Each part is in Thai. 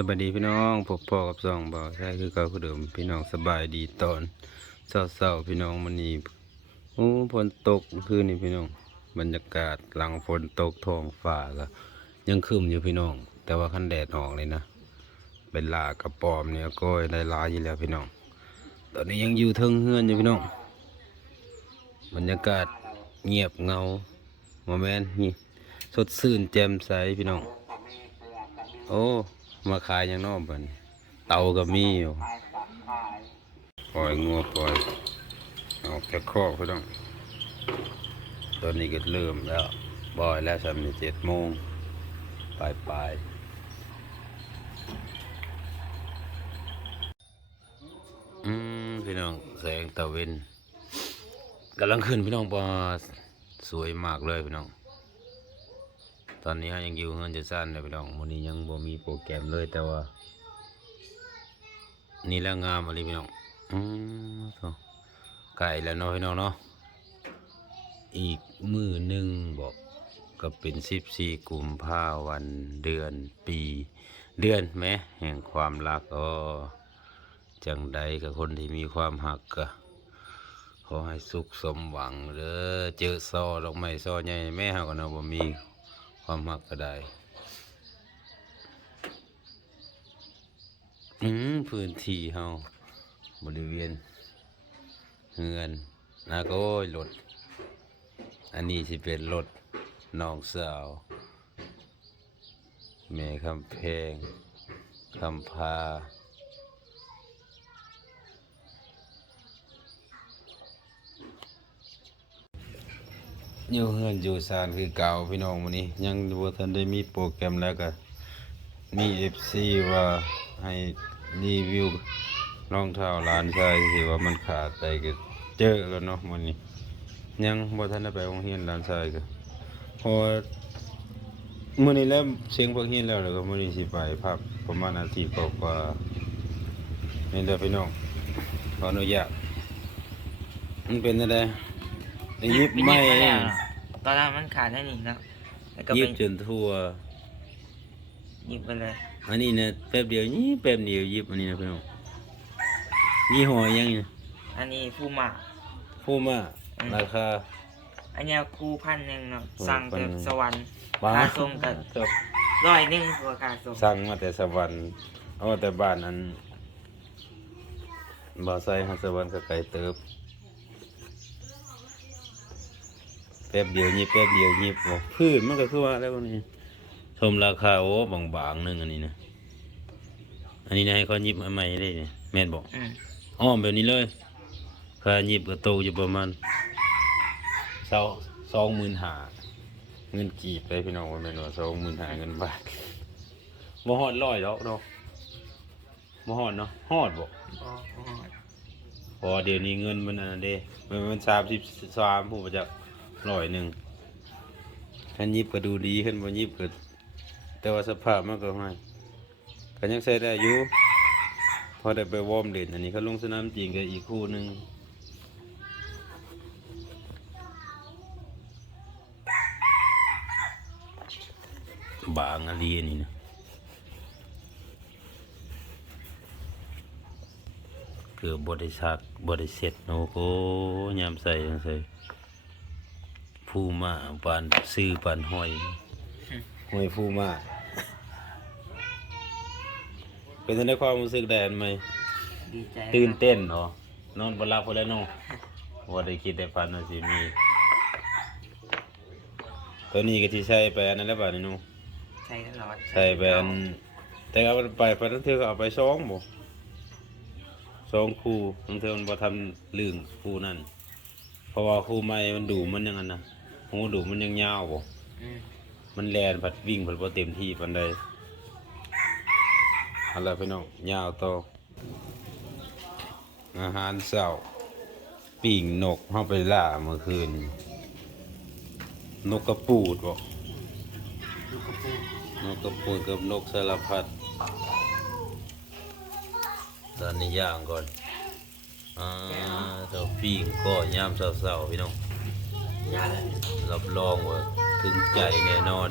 สบายดีพี่น้องพบพ่อกับสองบ่าวใช่คือเก่าคือเดิมพี่น้องสบายดีตอนเศร้าๆพี่น้องมันนี่โอ้ฝนตกคืนนี่พี่น้อง บรรยากาศหลังฝนตกท้องฟ้าก็ยังครึมอยู่พี่น้อง แต่ว่าคันแดดออกเลยนะเป็นลากระปอมเนี่ยก็ได้ลายอยู่แล้วพี่น้อง ตอนนี้ยังอยู่เทิงเฮือนอยู่พี่น้อง บรรยากาศเงียบเงาโมเมนต์นี่สดชื่นแจ่มใสพี่น้อง โอ้ มาขายอยังนอกบันเตาก็มีอยู่ปล่อยงัวปล่อยออกจากคอกพี่น้องตอนนี้ก็เริ่มแล้วบ่อยแล้วสามเจ็ดโมงปลายปลายอืมพี่น้องแสงตะเวนกำลังขึ้นพี่น้องปอสวยมากเลยพี่น้อง อนนี้เรายังอยู่เงินจะสั้นเลยพี่น้องวันนี้ยังบ่มีโปรแกรมเลยแต่ว่า นี่แล้วงามอะไรพี่น้องอืมโถ่ไก่แล้วเนาะพี่น้องเนาะอีกมือหนึ่งบอกก็เป็นสิบสี่กุมภาวันเดือนปี เดือนแหมแห่งความรักอ๋อจังใดกับคนที่มีความหักก็ขอให้สุขสมหวังเด้อเจอซอดอกไม้ซอใหญ่แม่เฮาก็เนาะบ่มี ความหักก็ได้อืมพื้นที่เฮาบริเวณเฮือนนะก็โอ้ยรถอันนี้สิเป็นรถน้องสาวแม่คำเพงคำพา อยู่เฮือนอยู่ซานคือเก่าพี่น้องวันนี้ ยังบ่ทันได้มีโปรแกรมแล้วก็มี FC ว่าให้รีวิวรองเท้าร้านชายที่ว่ามันขาดไปก็เจอแล้วเนาะวันนี้ ยังบ่ทันได้ไปโรงเรียนร้านชายก็พอมื้อนี้แล้วเสียงพวกเรียนแล้วแล้วก็มื้อนี้สิไปพักประมาณอาทิตย์กว่าๆนี่เด้อพี่น้องขออนุญาตมันเป็นอะไร ได้ยิบไม่ปแล้วตอนนั้นมันขาดแค่นี้แล้วแล้วก็ยิไปบจนทั่ว หยิบไปเลยอันนี้นะแป๊บเดียวนี่แป๊บเดียวยิบอันนี้นะพี่น้องยี่ห้อยังนี่อันนี้ฟูมา พูม่าอืม ราคา อันนี้คูพันหนึ่งเนาะโอ้สั่งพันจากหนึ่ง สวรรค์ บ้าค่าส่งกันครับร้อยหนึ่งตัวค่าส่งสั่งมาแต่สวรรค์เอาแต่บ้านอันบ่อไซฮัสวรรค์ก็ไกลเติบ แป๊บเดียวยิบแป๊บเดียวยิบบ่พื้นมันก็คือว่าแล้วนี่ชมราคาโอ้บางๆหนึงอันนี้นะอันนี้นะให้เขายิบมาใหม่ได้เนี่ยแม่นบอกอืมอ้อมแบบนี้เลยค่าหยิบก็โตอยู่ประมาณเศร้าสองหมื่นหาเงินกีบไปพี่น้องว่าเป็นว่าสองหมื่นหาเงินบาทบ่ฮอดร้อยแล้วเนาะบ่ฮอดเนาะฮอดบ่บ่บ่ฮอดพอเดี๋ยวนี้เงินมันอันนั้นเด้มันมันสามสิบสามผมจะ ร้อยหนึ่งขันยิบก็ดูดีขึ้นบ่ยิบก็แต่ว่าสภาพมันก็ไม่ก็ยังใช้ได้อยู่พอได้ไปวอร์มเด่นอันนี้เขาลงสนามจริงกับอีกคู่หนึ่งบางอะไรอันนี้นะเกือบบริษัทบริเสร็จโอ้โหยามใส่ยังใส่ ผู้มาปานซื้อปานหอยหอยผู้มาเป็นทันได้ความรู้สึกแดนไหมดีใจตื่นเต้นเนาะนอนบนหลับพอแล้วเนาะว่าได้คิดได้ฝันว่าสิมีตัวนี้ก็ที่ใช้ไปอันนั้นแล้วบ่านี่หนูใช้ตลอดใช่ไปอันแต่เอาไปไปทั้งเทือก็เอาไปสองบ่สองคู่ทั้งเทือมันบ่ทำลื่นคู่นั่นเพราะว่าคู่ใหม่มันดูมันอยังนั้นนะ หูดูมันยังยาวบ่อืมมันแลนผัดวิ่งผัดบ่เต็มที่ปานใดเอะไรพี่น้องยาวต่ออาหารเช้าปิ่งนกเฮาไปล่าเมื่อคืน นกกระปูดบ่ลูกกระปูนกกระปูดกับนกสารพัดตอนนี้ย่างก่อนอ่าเจ้าปิ้งก็ย่ามเศร้าๆพี่น้องยาเลย รับรองว่าถึงใจแน่นอน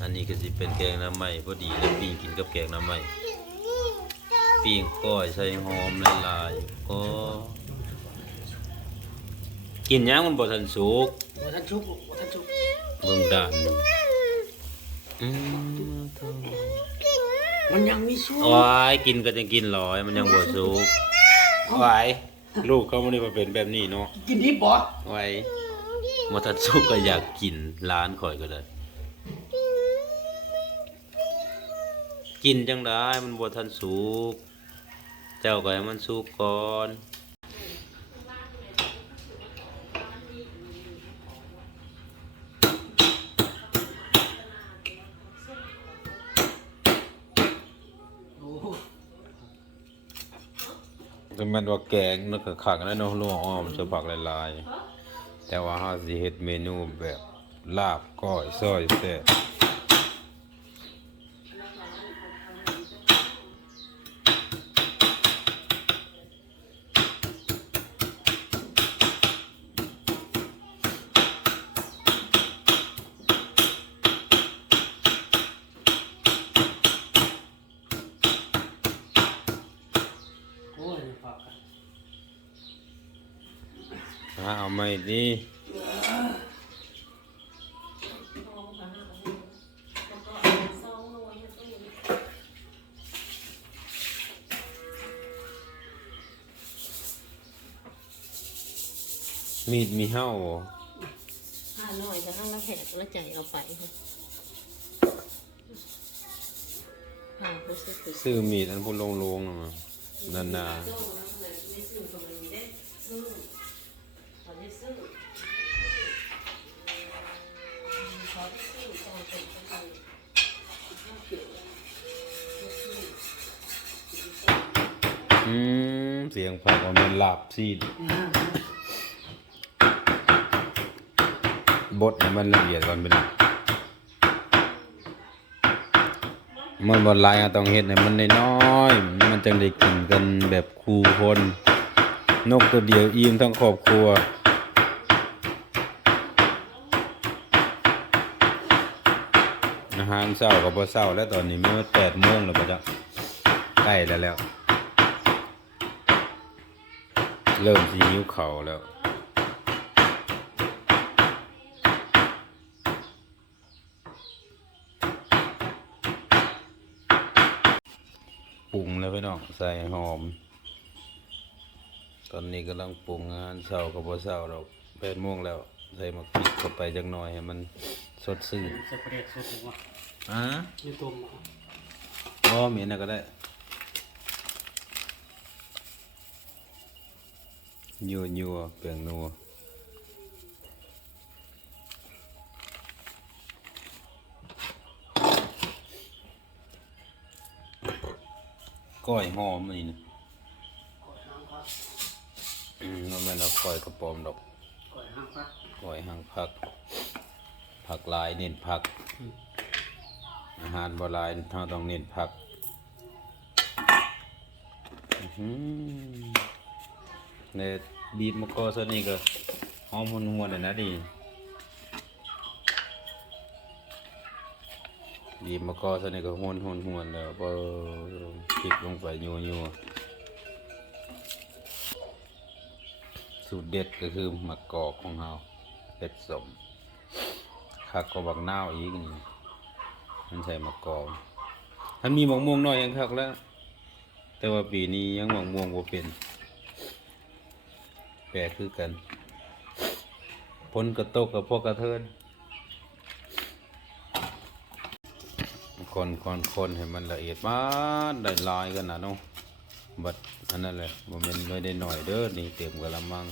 อันนี้ก็สิเป็นแกงหน้ำไม้พอดีแล้วปิ้งกินกับแกงหน้ำไม้ปิ้งก้อยใส่หอมหลายๆก็กินหยังมันบ่ทันสุกหัวท่านชุกหัวท่านชุกเบิ่งด้านหนึงอืมโถ่มันยังมีชุกโอ้ยกินก็จะกินหลอย มันยังบ่สุกไหว ลูกเขาบ่ได้มาเป็นแบบนี้เนาะกินดิบบ่ไว้บ่ทันสุกก็อยากกินร้านข่อยก็ได้กินจังได้มันบ่ทันสุก เจ้าก็ให้มันสุกก่อน ถึงแม่นว่าแกงนึกก็คักแล้วเนาะลวกอ้อมจะผักหลายๆแต่ว่าเฮาสิเฮ็ดเมนูแบบลาบก้อยซอยแซ่บ โอ้ยฟัก หาเอา ไม่ดีมีดมีเห่าบ่ห้าน้อยแต่ห้างละแผกละใจเอาไปค่ะห้าผู้ซื้อคือซื้อมีดอันพุ่นโลงๆน่ะมานั่นน่ะไเสียงผักว่ามันลาบซีดบดให้มันละเอียดก่อนเป็นมันบ่หลายอะต้องเฮ็ดให้มันน้อยๆมันจึงได้กินกันแบบคู่คน นกตัวเดียวอิ่มทั้งครอบครัวอาหารเช้าก็บ่เช้าแล้วตอนนี้มัน8โมงแล้วบ่จ๊ะใกล้แล้วแล้ว เริ่มสิหิวข้าวแล้ว ปรุงแล้วพี่น้องใส่หอม ตอนนี้กำลังปรุงอาหารเช้ากับบ่เช้าดอกแปดโมงแล้ว ใส่หมักพริกเข้าไปจักหน่อยให้มันสดชื่นสเปรดสุดว่ะอ่ายูทูบอ๋อมีอันนั่นก็ได้ ยัวยัวเปลืองนัวก้อยหอมนี่นะอืมมันไม่เราก้อยกระปอมดอกก่อยห้างฟักก้อยหางผัก ผักลายเน้นผัก อาหารโบราณเราต้องเน้นผัก อื้อ เนี่ยบีบมะกอกซะนี่ก็หอมหุนหัวเลยนะดิบีบมะกอกซะนี่ก็หวนหวนหวนแล้วพอพริกลงไปยัวยัวสูตรเด็ดก็คือมะกอกของเราเผ็ดสมคักก็บักนาวอีกนี่มันใส่มะกอกท่านมีหมกม่วงน้อยยังคักแล้ว แต่ว่าปีนี้ยังหมกม่วงบ่เป็น แปลกคือกันผลกระตกกับพวกกระเทินคนคนคนให้มันละเอียดมาได้หลายกันนะเนาะบัดอันนั้นแหละบ่แม่นเลยได้หน่อยเด้อนี่เต็มกะละมัง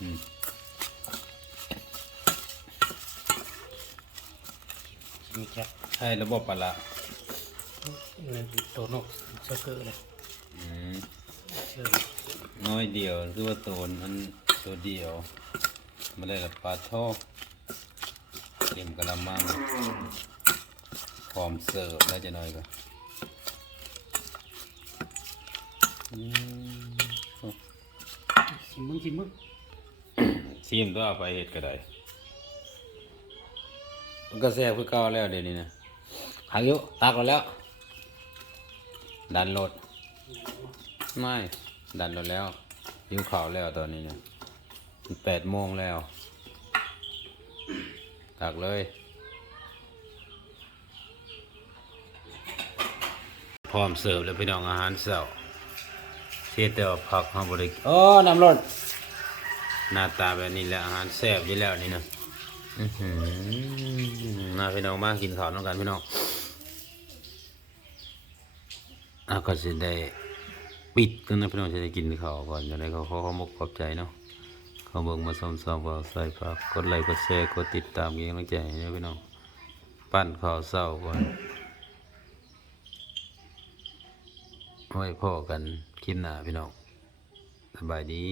อืมมีแค่ใช่ระบบปลาละเงินโตโนกสเกอร์เลยอืมเชื่อ น้อยเดียวคือว่าโตนมันตัวเดียวมาได้ละปลาทอกเต็มกะละมังพร้อมเสิร์ฟได้จะหน่อยก็อืมชิมมึงชิมมึงซีมตัวเอาไปเห็ดก็ได้มันก็แซ่บคือเก่าแล้วเดี๋ยวนี้นะหายุตักเราแล้ว ดันรถ ไม่ ดันรถแล้วยิ้วข่าวแล้วตอนนี้นะมันแปดโมงแล้วตักเลยพร้อมเสิร์ฟแล้วพี่น้องอาหารเช้าเสียแต่ว่าผักห้าบริโอ้น้ำรถหน้าตาแบบนี้แหละอาหารแซ่บอยู่แล้วนี่นะอื้อหือมาพี่น้องมากินข้าวน้องกันพี่น้องอะก็จะได้ ปิดกันนะพี่น้องจะได้กินข้าวก่อนจะได้เขาเขอขอมกขอบใจเนาะเขาเบิ่งมาซ้อมๆว่าใส่ฝากกดไลค์กดแชร์กดติดตามกันกำลังใจนะพี่น้องปั้นข้าวเศร้าก่อนไว้พ่อกันคลิปหน้าพี่น้องสบายดี